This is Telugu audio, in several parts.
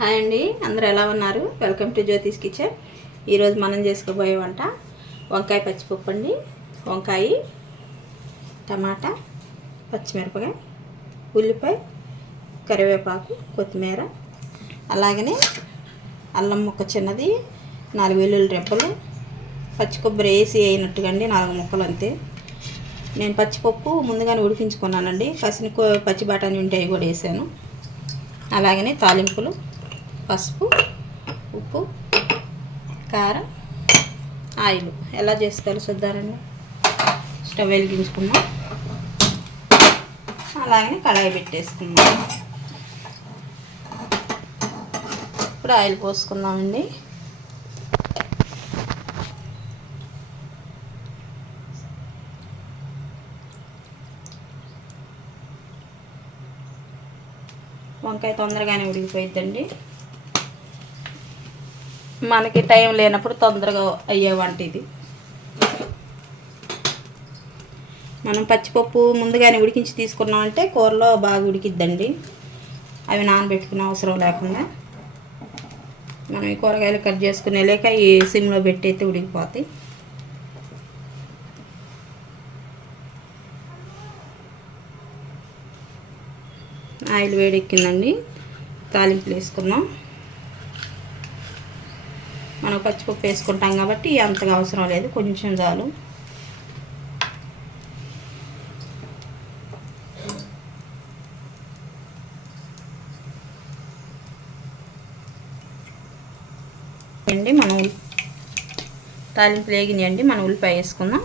హాయ్ అండి అందరూ ఎలా ఉన్నారు? వెల్కమ్ టు జ్యోతిష్ కిచెన్ ఈరోజు మనం చేసుకోబోయే వంట వంకాయ పచ్చిపప్పు అండి. వంకాయ టమాటా పచ్చిమిరపకాయ ఉల్లిపాయ కరివేపాకు కొత్తిమీర అలాగనే అల్లం ముక్క చిన్నది నాలుగు వెల్లుల్లి రెప్పలు పచ్చి కొబ్బరి వేసి అయినట్టుగా అండి నాలుగు ముక్కలు అంతే. నేను పచ్చిపప్పు ముందుగానే ఉడికించుకున్నానండి. కసిన పచ్చి బఠానీ ఉంటే అవి కూడా వేసాను. అలాగనే తాలింపులు పసుపు ఉప్పు కారం ఆయిల్. ఎలా చేసుకోవాలి చూద్దారండి స్టవ్ వెలిగించుకున్నాం అలాగే కడాయి పెట్టేసుకుందాం. ఇప్పుడు ఆయిల్ పోసుకుందామండి. వంకాయ తొందరగానే ఉడికిపోయిద్దండి. మనకి టైం లేనప్పుడు తొందరగా అయ్యే వంట ఇది. మనం పచ్చిపప్పు ముందుగానే ఉడికించి తీసుకున్నామంటే కూరలో బాగా ఉడికిద్దండి. అవి నానబెట్టుకునే అవసరం లేకుండా మనం ఈ కూరగాయలు కట్ చేసుకునే లేక ఈ సిమ్లో పెట్టయితే ఉడికిపోతాయి. ఆయిల్ వేడెక్కిందండి. తాలింపులు వేసుకున్నాం. మనం పచ్చిపప్పు వేసుకుంటాం కాబట్టి అంతగా అవసరం లేదు కొంచెం చాలు. అండి మనం తాలింపు లేగినాయండి మనం ఉల్లిపాయ వేసుకుందాం.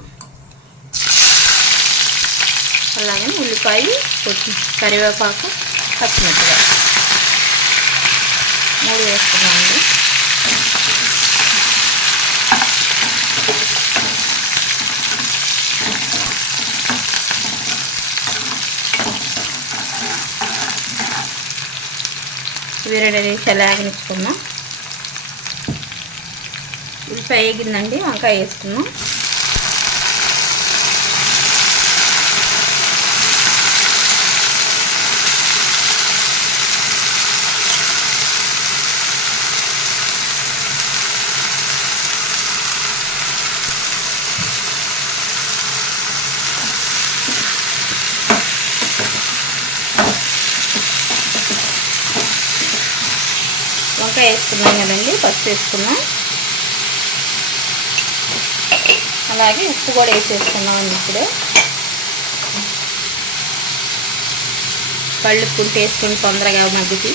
అలాగే ఉల్లిపాయ కరివేపాకు పచ్చిమిరపకాయ మూడు వేసుకున్నామండి ఇవి రెండు నిమిషాలు ఆగనిచ్చుకున్నాం ఉల్లిపాయ వేగిందండి వంకాయ వేసుకున్నాం వంకాయ వేసుకున్నాం కదండి పసుపు వేసుకున్నాం. అలాగే ఉప్పు కూడా వేసేసుకున్నామండి ఇప్పుడు. పళ్ళు పుంటి వేసుకుని తొందరగా మగ్గుతి.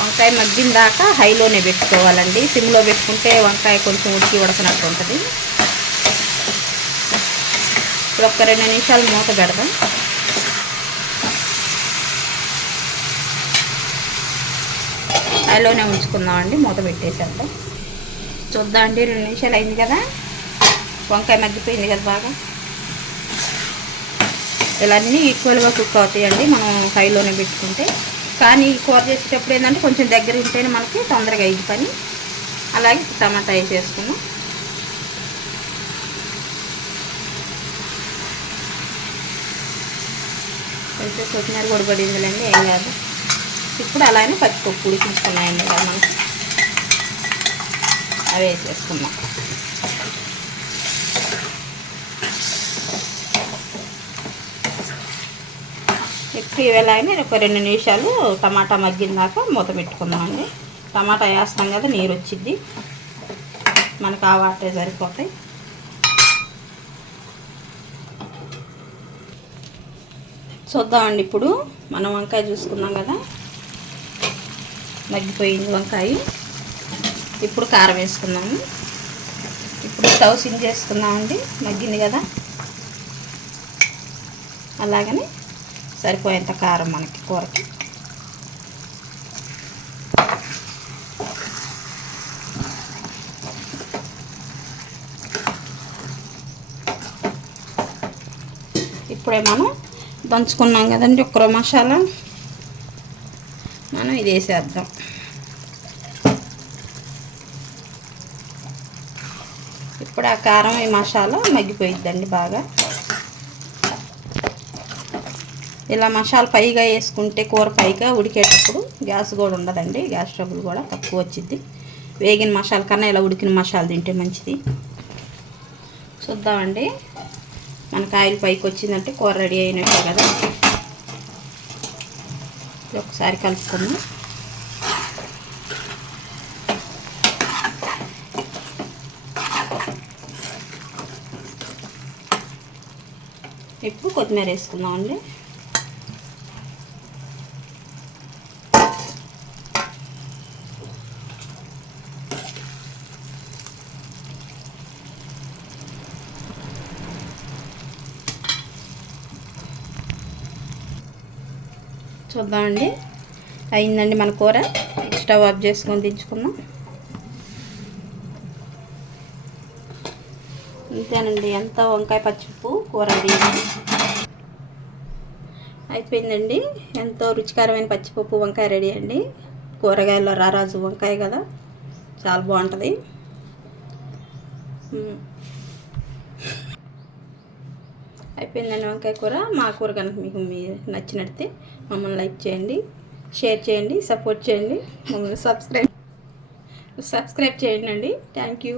వంకాయ మగ్గిన దాకా హైలోనే పెట్టుకోవాలండి. సిమ్లో పెట్టుకుంటే వంకాయ కొంచెం ఉడికి ఉడకనట్టు ఉంటుంది. ఇప్పుడు ఒక రెండు నిమిషాలు మూత పెడదాం. హైలోనే ఉంచుకుందామండి. మూత పెట్టేసేద్దాం చూద్దాం అండి రెండు నిమిషాలు అయింది కదా. వంకాయ మగ్గిపోయింది కదా బాగా. ఇలా అన్నీ ఈక్వల్గా కుక్ అవుతాయండి. మనం హైలోనే పెట్టుకుంటే. కానీ కూర చేసేటప్పుడు ఏంటంటే కొంచెం దగ్గర ఉంటేనే మనకి తొందరగా అయ్యి పని. అలాగే టమాటా వేసేసుకున్నాం కొంచెం కొత్తిమీర కూడా పడిందిలేండి ఏం కాదు. ఇప్పుడు అలానే పచ్చిపప్పు ఉడికించుకున్నాయండి కదా మనం. అవి వేసేసుకున్నాం ఇప్పుడు ఇవేలాగానే ఒక రెండు నిమిషాలు టమాటా మగ్గినాక దాకా మూత పెట్టుకుందామండి. టమాటా వేస్తాం కదా నీరు వచ్చింది మనకు ఆ వాటే సరిపోతాయి. చూద్దామండి ఇప్పుడు. మనం వంకాయ చూసుకున్నాం కదా. మగ్గిపోయింది వంకాయ. ఇప్పుడు కారం వేసుకున్నాము ఇప్పుడు స్టవ్ సిమ్ చేసుకుందామండి. మగ్గింది కదా? అలాగనే సరిపోయేంత కారం మనకి కూరకి. ఇప్పుడే మనం దంచుకున్నాం కదండి ఒక్కరో మసాలా. మనం ఇది వేసేద్దాం. ఇప్పుడు ఆ కారం ఈ మసాలా మగ్గిపోయిద్దండి బాగా. ఇలా మసాలా పైగా వేసుకుంటే కూర పైగా ఉడికేటప్పుడు గ్యాస్ కూడా ఉండదండి గ్యాస్ ట్రబుల్ కూడా తక్కువ వచ్చింది వేగిన మసాలా కన్నా ఇలా ఉడికిన మసాలా తింటే మంచిది. చూద్దామండి. మనకు ఆయిల్ పైకి వచ్చిందంటే కూర రెడీ అయినట్టే కదా. ఒకసారి కలుపుకుందాం. ఇప్పుడు కొత్తిమీర వేసుకుందామండి? చూద్దామండి. అయిందండి మన కూర. స్టవ్ ఆఫ్ చేసుకొని దించుకుందాం. అంతేనండి ఎంత వంకాయ పచ్చిపు కూర రెడీ అయిపోయిందండి. ఎంతో రుచికరమైన పచ్చిపప్పు వంకాయ రెడీ అండి. కూరగాయల్లో రారాజు వంకాయ కదా. చాలా బాగుంటుంది. అయిపోయిందండి వంకాయ కూర. మా కూర కనుక మీకు మీ నచ్చినట్టే. మమ్మల్ని లైక్ చేయండి షేర్ చేయండి సపోర్ట్ చేయండి మమ్మల్ని సబ్స్క్రైబ్ సబ్స్క్రైబ్ చేయండి అండి. Thank you.